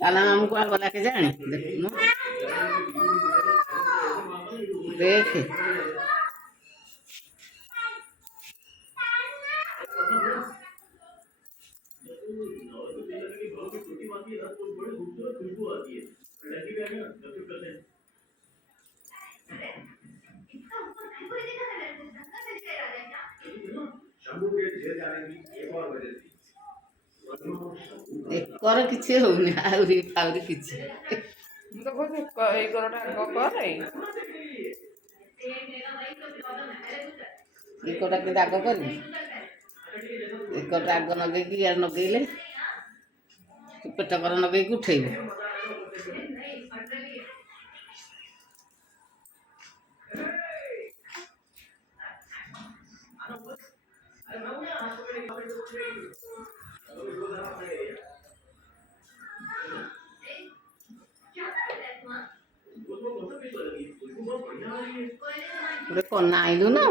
काला मामू को गला के जाने देखो देख कर किसी होनी आउरी आउरी किसी तो कुछ ये करोटा कर रही इकोटा के दाग कर इकोटा आग नगे कि यार नगेले पेट कर नगे कि उठेब ଗୋଟେ କନା ଆଇଲୁ ନା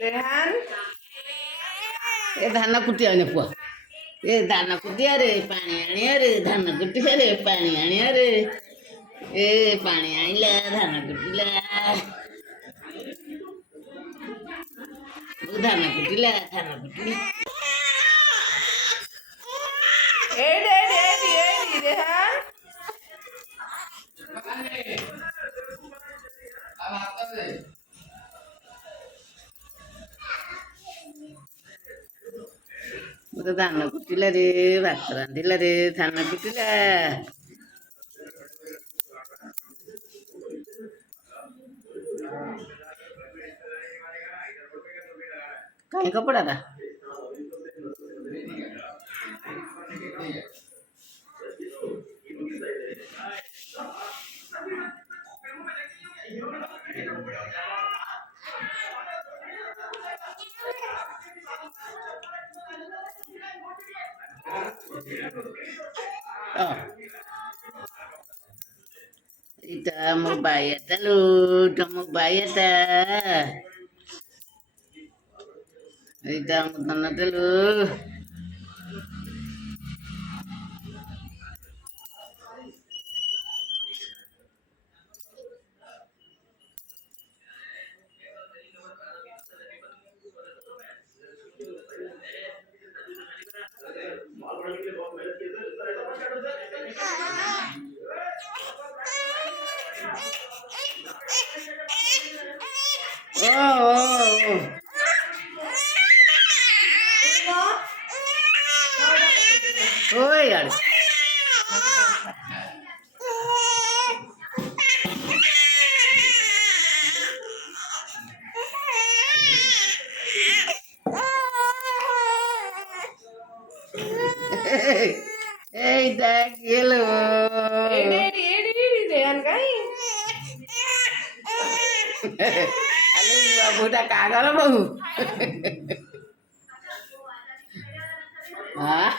रेहान ଏ ଧାନ କୁଟି ଆଣି ପୁଅ ଏ ଧାନ କୁଟିଆ ରେ ପାଣି ଆଣିଆ ରେ ଧାନ କୁଟିଆ ରେ ପାଣି ଆଣିଆ ରେ ଏ ପାଣି ଆଣିଲା ଧାନ କୁଟିଲା ଧାନ କୁଟିଲା ଧାନ କୁଟିଲା रेहान ମୋତେ ଧାନ କୁଟିଲା ରେ ଭାତ ରାନ୍ଧିଲା ରେ ଧାନ କୁଟିଲା କାହିଁ କପଡ଼ାଟା এটা মোৰ বাই এটা লো এটা মোৰ বাই এটা এইটা মোৰ ধানটা লো ओए यार এইটা গেল रेहान कहीं अरे बाबूटा कागल बहु हाँ